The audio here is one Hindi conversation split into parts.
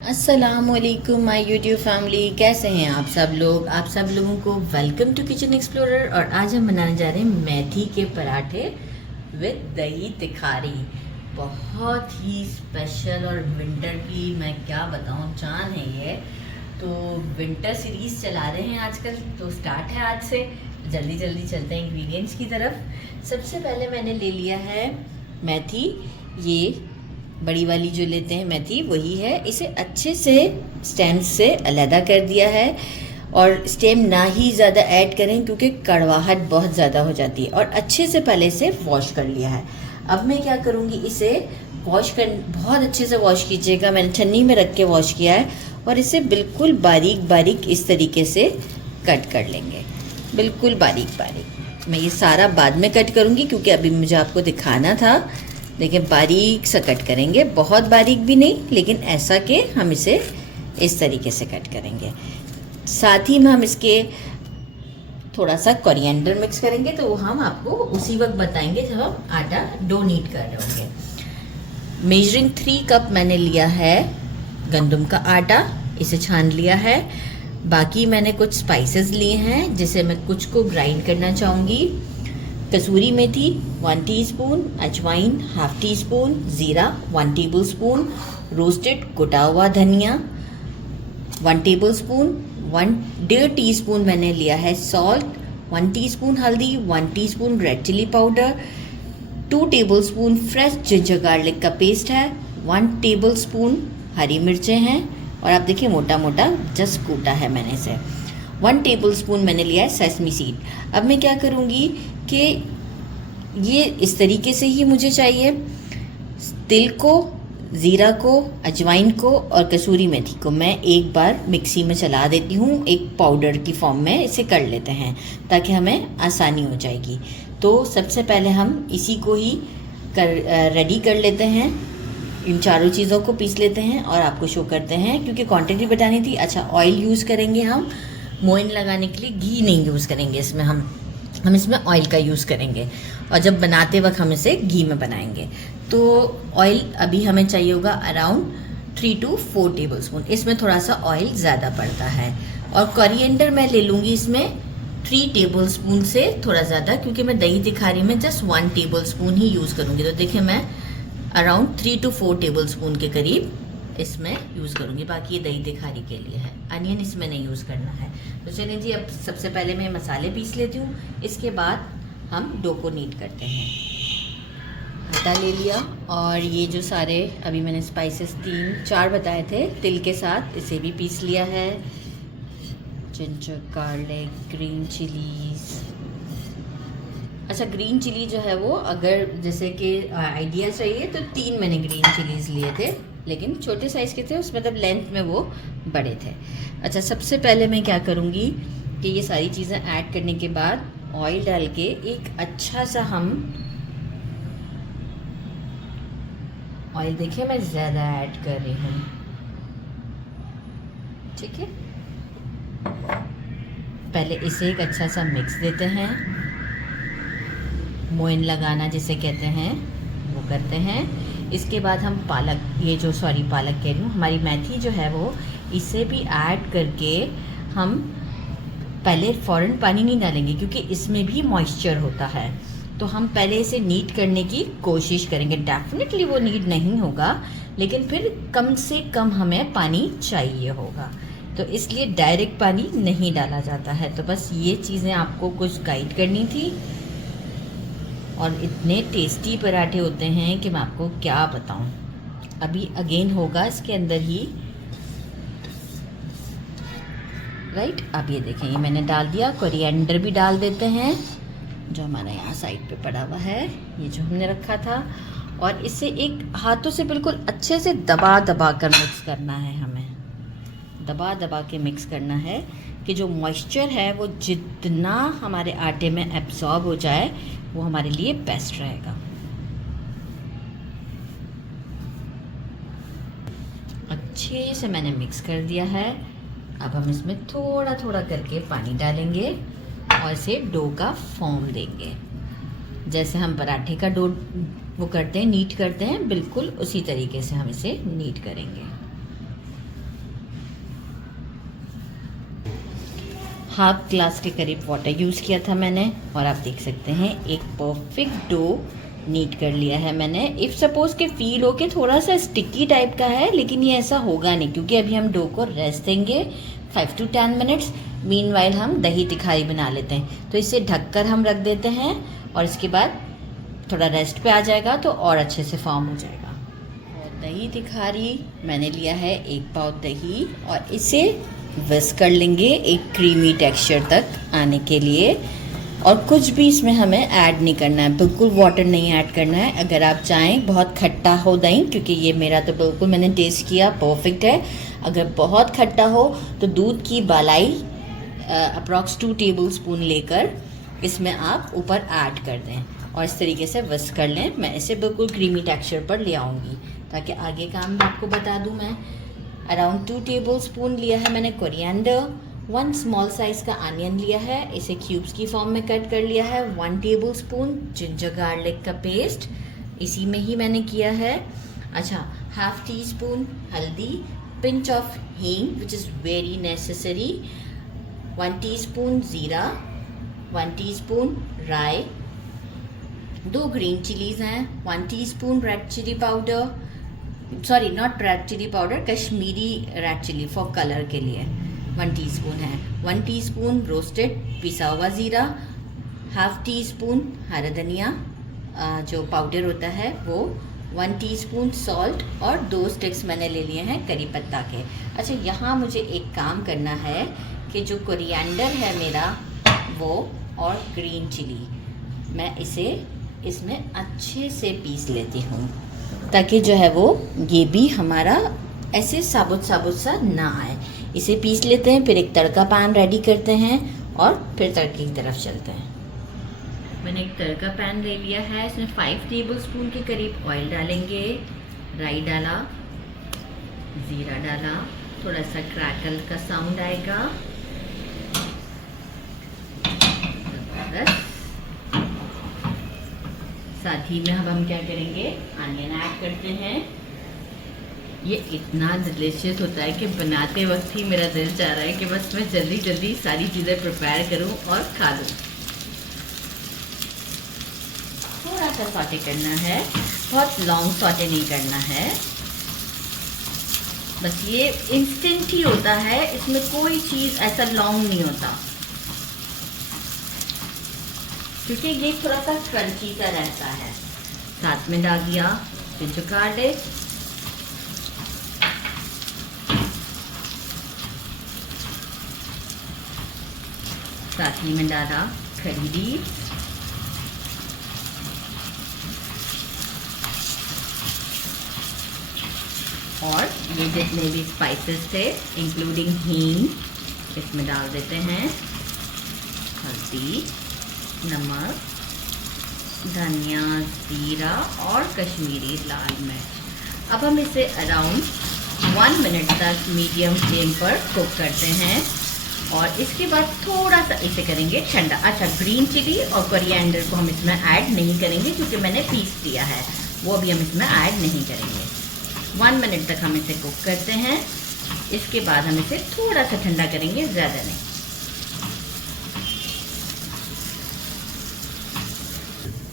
अस्सलामुअलैकुम माय यूट्यूब फैमिली, कैसे हैं आप सब लोग। आप सब लोगों को वेलकम टू किचन एक्सप्लोरर। और आज हम बनाने जा रहे हैं मेथी के पराठे विद दही तिखारी। बहुत ही स्पेशल और विंटर की मैं क्या बताऊं जान है ये। तो विंटर सीरीज़ चला रहे हैं आजकल, तो स्टार्ट है आज से। जल्दी जल्दी चलते हैं इंग्रेडिएंट्स की तरफ। सबसे पहले मैंने ले लिया है मेथी। ये बड़ी वाली जो लेते हैं मेथी वही है। इसे अच्छे से स्टेम से अलहदा कर दिया है, और स्टेम ना ही ज़्यादा ऐड करें क्योंकि कड़वाहट बहुत ज़्यादा हो जाती है। और अच्छे से पहले इसे वॉश कर लिया है। अब मैं क्या करूँगी, इसे बहुत अच्छे से वॉश कीजिएगा। मैंने छन्नी में रख के वॉश किया है, और इसे बिल्कुल बारीक बारीक इस तरीके से कट कर लेंगे, बिल्कुल बारीक बारीक। मैं ये सारा बाद में कट करूँगी क्योंकि अभी मुझे आपको दिखाना था। देखिए बारीक सा कट करेंगे, बहुत बारीक भी नहीं, लेकिन ऐसा कि हम इसे इस तरीके से कट करेंगे। साथ ही में हम इसके थोड़ा सा कोरिएंडर मिक्स करेंगे, तो वो हम आपको उसी वक्त बताएंगे जब हम आटा डो नीट कर रहे होंगे। मेजरिंग 3 कप मैंने लिया है गंदम का आटा, इसे छान लिया है। बाकी मैंने कुछ स्पाइसेस लिए हैं जिसे मैं कुछ को ग्राइंड करना चाहूँगी। कसूरी मेथी 1 टीस्पून, अजवाइन ½ टीस्पून, ज़ीरा 1 टेबलस्पून, रोस्टेड कुटा हुआ धनिया 1 टेबलस्पून, 1.5 टीस्पून मैंने लिया है सॉल्ट, 1 टीस्पून हल्दी, 1 teaspoon red chilli powder, 2 tablespoon fresh ginger garlic का पेस्ट है, 1 टेबलस्पून हरी मिर्चें हैं, और आप देखिए मोटा मोटा जस्ट कूटा है मैंने इसे। 1 टेबलस्पून मैंने लिया है सेसमी सीड। अब मैं क्या करूँगी कि ये इस तरीके से ही मुझे चाहिए। तिल को, ज़ीरा को, अजवाइन को और कसूरी मेथी को मैं एक बार मिक्सी में चला देती हूँ, एक पाउडर की फॉर्म में इसे कर लेते हैं ताकि हमें आसानी हो जाएगी। तो सबसे पहले हम इसी को ही रेडी कर लेते हैं। इन चारों चीज़ों को पीस लेते हैं और आपको शो करते हैं, क्योंकि क्वांटिटी बतानी थी। अच्छा, ऑयल यूज़ करेंगे हम मोइन लगाने के लिए, घी नहीं यूज़ करेंगे इसमें। हम इसमें ऑयल का यूज़ करेंगे, और जब बनाते वक्त हम इसे घी में बनाएंगे। तो ऑयल अभी हमें चाहिए होगा अराउंड 3 to 4 टेबलस्पून। इसमें थोड़ा सा ऑयल ज़्यादा पड़ता है। और कोरिएंडर मैं ले लूँगी इसमें 3 टेबलस्पून से थोड़ा ज़्यादा, क्योंकि मैं दही तिखारी में जस्ट 1 टेबलस्पून ही यूज़ करूँगी। तो देखिए मैं अराउंड 3 to 4 टेबलस्पून के करीब इसमें यूज़ करूँगी। बाकी ये दही तिखारी के लिए है, अनियन इसमें नहीं यूज़ करना है। तो चलिए जी, अब सबसे पहले मैं मसाले पीस लेती हूँ, इसके बाद हम डो को नीट करते हैं। आटा ले लिया, और ये जो सारे अभी मैंने स्पाइसेस 3-4 बताए थे तिल के साथ, इसे भी पीस लिया है। Ginger garlic, green chillies. अच्छा, ग्रीन चिली जो है वो अगर जैसे कि आइडिया चाहिए तो 3 मैंने ग्रीन चिलीज़ लिए थे, लेकिन छोटे साइज़ के थे, उसमें मतलब लेंथ में वो बड़े थे। अच्छा, सबसे पहले मैं क्या करूँगी कि ये सारी चीज़ें ऐड करने के बाद ऑयल डाल के एक अच्छा सा हम ऑयल, देखिए मैं ज़्यादा ऐड कर रही हूँ, ठीक है। पहले इसे एक अच्छा सा मिक्स देते हैं, मोइन लगाना जिसे कहते हैं वो करते हैं। इसके बाद हम पालक, पालक कह रही हूँ, हमारी मेथी जो है वो, इसे भी ऐड करके हम पहले फ़ौरन पानी नहीं डालेंगे क्योंकि इसमें भी मॉइस्चर होता है। तो हम पहले इसे नीट करने की कोशिश करेंगे। डेफिनेटली वो नीट नहीं होगा, लेकिन फिर कम से कम हमें पानी चाहिए होगा, तो इसलिए डायरेक्ट पानी नहीं डाला जाता है। तो बस ये चीज़ें आपको कुछ गाइड करनी थी। और इतने टेस्टी पराठे होते हैं कि मैं आपको क्या बताऊं। अभी अगेन होगा इसके अंदर ही, राइट। अब ये देखें, ये मैंने डाल दिया। कोरिएंडर भी डाल देते हैं जो हमारा यहाँ साइड पे पड़ा हुआ है, ये जो हमने रखा था। और इसे एक हाथों से बिल्कुल अच्छे से दबा दबा कर मिक्स करना है, हमें दबा दबा के मिक्स करना है कि जो मॉइस्चर है वो जितना हमारे आटे में एब्जॉर्ब हो जाए वो हमारे लिए बेस्ट रहेगा। अच्छे से मैंने मिक्स कर दिया है। अब हम इसमें थोड़ा थोड़ा करके पानी डालेंगे और इसे डो का फॉर्म देंगे। जैसे हम पराठे का डो वो करते हैं, नीट करते हैं, बिल्कुल उसी तरीके से हम इसे नीट करेंगे। हाफ ग्लास के करीब वाटर यूज़ किया था मैंने, और आप देख सकते हैं एक परफेक्ट डो नीट कर लिया है मैंने। इफ़ सपोज़ के फील हो के थोड़ा सा स्टिकी टाइप का है, लेकिन ये ऐसा होगा नहीं, क्योंकि अभी हम डो को रेस्ट देंगे 5 to 10 मिनट्स। मीनवाइल हम दही तिखारी बना लेते हैं, तो इसे ढककर हम रख देते हैं, और इसके बाद थोड़ा रेस्ट पे आ जाएगा तो और अच्छे से फॉर्म हो जाएगा। और दही तिखारी मैंने लिया है 1 पाव दही, और इसे विस्क कर लेंगे एक क्रीमी टेक्सचर तक आने के लिए। और कुछ भी इसमें हमें ऐड नहीं करना है, बिल्कुल वाटर नहीं ऐड करना है। अगर आप चाहें बहुत खट्टा हो दही, क्योंकि ये मेरा तो बिल्कुल मैंने टेस्ट किया परफेक्ट है। अगर बहुत खट्टा हो तो दूध की बालाई अप्रॉक्स 2 टेबल स्पून लेकर इसमें आप ऊपर ऐड कर दें, और इस तरीके से विस्क कर लें। मैं इसे बिल्कुल क्रीमी टेक्सचर पर ले आऊँगी, ताकि आगे काम मैं आपको बता दूँ। मैं अराउंड 2 टेबल स्पून लिया है मैंने कोरिएंडर, 1 स्मॉल साइज़ का अनियन लिया है, इसे क्यूब्स की फॉर्म में कट कर लिया है। 1 टेबल स्पून जिंजर गार्लिक का पेस्ट, इसी में ही मैंने किया है। अच्छा, हाफ टी स्पून हल्दी, pinch of hing which is very necessary, 1 teaspoon ज़ीरा, 1 टीस्पून राई, 2 ग्रीन चिलीज़ हैं, 1 teaspoon red chilli powder, sorry not red chilli powder, Kashmiri red chilli for colour के लिए 1 टीस्पून है, 1 टीस्पून रोस्टेड पिसा हुआ ज़ीरा, हाफ टी स्पून हरा धनिया जो पाउडर होता है वो, 1 टीस्पून सॉल्ट, और 2 स्टिक्स मैंने ले लिए हैं करी पत्ता के। अच्छा, यहाँ मुझे एक काम करना है कि जो कोरिएंडर है मेरा वो, और ग्रीन चिली, मैं इसे इसमें अच्छे से पीस लेती हूँ, ताकि जो है वो ये भी हमारा ऐसे साबुत साबुत सा ना आए। इसे पीस लेते हैं, फिर एक तड़का पैन रेडी करते हैं, और फिर तड़के की तरफ चलते हैं। मैंने एक तड़का पैन ले लिया है, इसमें 5 टेबल स्पून के करीब ऑयल डालेंगे, राई डाला, ज़ीरा डाला, थोड़ा सा क्रैकल का साउंड आएगा, साथ ही में अब हम क्या करेंगे, अनियन ऐड करते हैं। ये इतना डिलीशियस होता है कि बनाते वक्त ही मेरा दिल चाह रहा है कि बस मैं जल्दी जल्दी सारी चीज़ें प्रिपेयर करूं और खा लूं। थोड़ा सा सॉटे करना है, बहुत लॉन्ग सॉटे नहीं करना है, बस ये इंस्टेंट ही होता है, इसमें कोई चीज़ ऐसा लॉन्ग नहीं होता, क्योंकि ये थोड़ा सा क्रंची सा रहता है। साथ में डाल दिया जिंजर गार्लिक, साथ ही में डाला करी लीव्स, और ये जितने भी स्पाइसेस थे इंक्लूडिंग हींग इसमें डाल देते हैं, हल्दी, नमक, धनिया, जीरा और कश्मीरी लाल मिर्च। अब हम इसे अराउंड 1 मिनट तक मीडियम फ्लेम पर कुक करते हैं, और इसके बाद थोड़ा सा इसे करेंगे ठंडा। अच्छा, ग्रीन चिली और कोरिएंडर को हम इसमें ऐड नहीं करेंगे, क्योंकि मैंने पीस दिया है, वो अभी हम इसमें ऐड नहीं करेंगे। 1 मिनट तक हम इसे कुक करते हैं, इसके बाद हम इसे थोड़ा सा ठंडा करेंगे, ज़्यादा नहीं।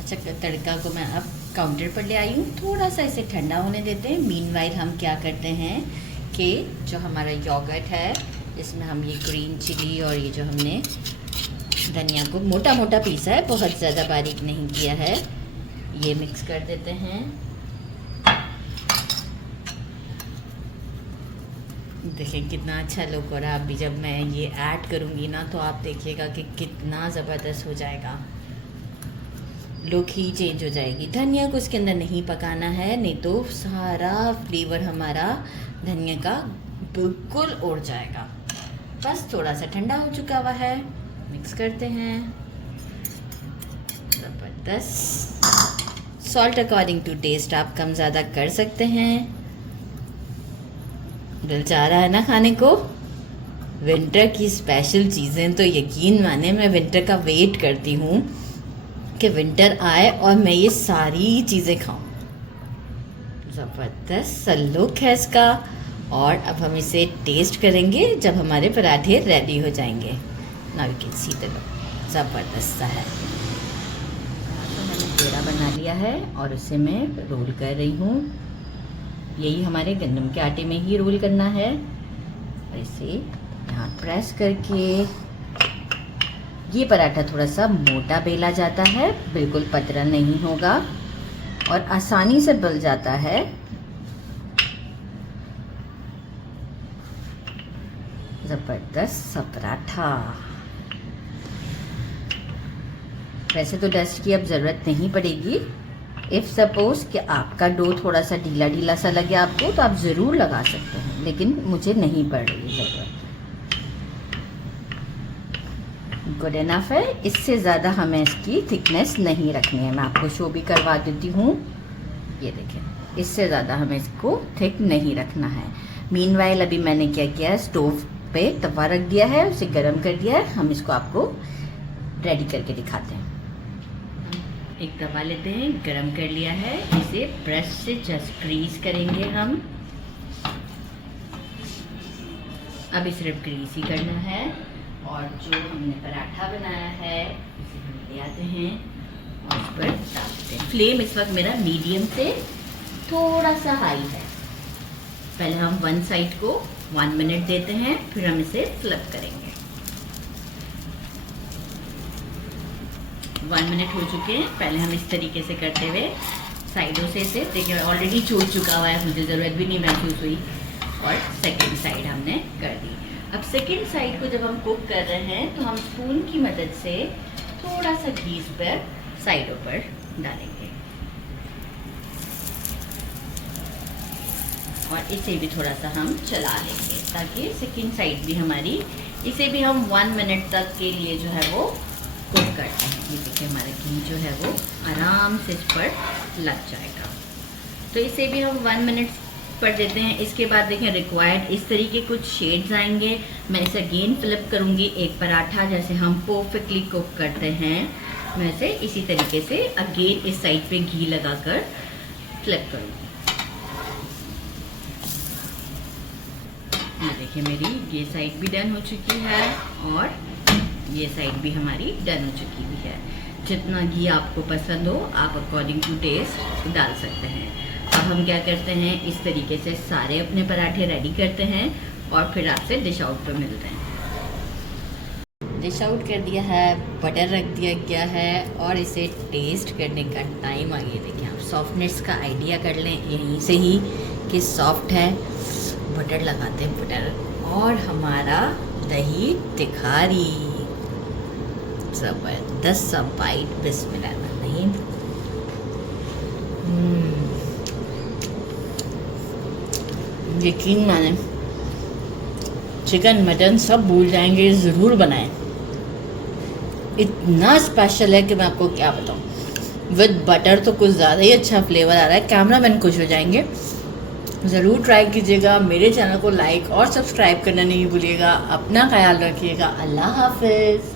अच्छा, तड़का को मैं अब काउंटर पर ले आई हूँ, थोड़ा सा इसे ठंडा होने देते हैं। मीनवाइल हम क्या करते हैं कि जो हमारा योगर्ट है, इसमें हम ये ग्रीन चिली और ये जो हमने धनिया को मोटा मोटा पीसा है, बहुत ज़्यादा बारीक नहीं किया है, ये मिक्स कर देते हैं। देखिए कितना अच्छा लुक हो रहा है। अभी जब मैं ये ऐड करूँगी ना, तो आप देखिएगा कि कितना ज़बरदस्त हो जाएगा, लुक ही चेंज हो जाएगी। धनिया को इसके अंदर नहीं पकाना है, नहीं तो सारा फ्लेवर हमारा धनिया का बिल्कुल उड़ जाएगा। बस थोड़ा सा ठंडा हो चुका हुआ है, मिक्स करते हैं, ज़बरदस्त। सॉल्ट अकॉर्डिंग टू टेस्ट आप कम ज़्यादा कर सकते हैं। दिल चाह रहा है ना खाने को। विंटर की स्पेशल चीज़ें तो यकीन माने मैं विंटर का वेट करती हूँ कि विंटर आए और मैं ये सारी चीज़ें खाऊं। ज़बरदस्त सा लुक है इसका, और अब हम इसे टेस्ट करेंगे जब हमारे पराठे रेडी हो जाएंगे। Now you can see the ज़बरदस्त सा है। तो मैंने पेड़ा बना लिया है और उसे मैं रोल कर रही हूँ। यही हमारे गंदम के आटे में ही रोल करना है। ऐसे यहाँ प्रेस करके ये पराठा थोड़ा सा मोटा बेला जाता है, बिल्कुल पतला नहीं होगा और आसानी से बल जाता है। ज़बरदस्त सा पराठा। वैसे तो डस्ट की अब ज़रूरत नहीं पड़ेगी। इफ़ सपोज़ कि आपका डो थोड़ा सा ढीला ढीला सा लगे आपको तो आप ज़रूर लगा सकते हैं, लेकिन मुझे नहीं पड़ रही ज़रूरत। गुड इनफ है। इससे ज़्यादा हमें इसकी थिकनेस नहीं रखनी है। मैं आपको शो भी करवा देती हूँ। ये देखें, इससे ज़्यादा हमें इसको थिक नहीं रखना है। मीनवाइल अभी मैंने क्या किया है, स्टोव पे तवा रख दिया है, उसे गर्म कर दिया है। हम इसको आपको रेडी करके दिखाते हैं। एक तवा लेते हैं, गरम कर लिया है। इसे ब्रश से जस्ट ग्रीस करेंगे हम। अब इसे सिर्फ ग्रीस ही करना है और जो हमने पराठा बनाया है इसे हम ले आते हैं और इस पर डालते हैं। फ्लेम इस वक्त मेरा मीडियम से थोड़ा सा हाई है। पहले हम वन साइड को 1 मिनट देते हैं, फिर हम इसे फ्लिप करेंगे। 1 मिनट हो चुके हैं। पहले हम इस तरीके से करते हुए साइडों से इसे देखिए, ऑलरेडी छूट चुका हुआ है, मुझे ज़रूरत भी नहीं महसूस हुई। और सेकंड साइड हमने कर दी। अब सेकंड साइड को जब हम कुक कर रहे हैं तो हम स्पून की मदद से थोड़ा सा घी इस पर साइडों पर डालेंगे और इसे भी थोड़ा सा हम चला लेंगे ताकि सेकंड साइड भी हमारी, इसे भी हम 1 मिनट तक के लिए जो है वो कुक करते हैं। ये देखिए हमारा घी जो है वो आराम से इस पर लग जाएगा। तो इसे भी हम 1 मिनट पर देते हैं। इसके बाद देखें रिक्वायर्ड इस तरीके कुछ शेड्स आएंगे। मैं इसे अगेन फ्लिप करूँगी। एक पराठा जैसे हम परफेक्टली कुक करते हैं, मैं इसे इसी तरीके से अगेन इस साइड पे घी लगाकर फ्लिप करूँगी। ये देखिए मेरी ये साइड भी डन हो चुकी है और ये साइड भी हमारी डन हो चुकी भी है। जितना घी आपको पसंद हो आप अकॉर्डिंग टू टेस्ट डाल सकते हैं। अब हम क्या करते हैं, इस तरीके से सारे अपने पराठे रेडी करते हैं और फिर आपसे डिश आउट पे मिलते हैं। डिश आउट कर दिया है, बटर रख दिया गया है और इसे टेस्ट करने का टाइम आ गया। देखिए आप सॉफ्टनेस का आइडिया कर लें यहीं से ही कि सॉफ्ट है। बटर लगाते हैं बटर और हमारा दही तिखारी। ज़बरदस्त सा बाइट, बिस्मिल्लाह। यकीन माने चिकन मटन सब भूल जाएंगे, ज़रूर बनाएं। इतना स्पेशल है कि मैं आपको क्या बताऊं। विद बटर तो कुछ ज़्यादा ही अच्छा फ्लेवर आ रहा है, कैमरामैन खुश हो जाएंगे। ज़रूर ट्राई कीजिएगा। मेरे चैनल को लाइक और सब्सक्राइब करना नहीं भूलिएगा। अपना ख्याल रखिएगा। अल्लाह हाफिज़।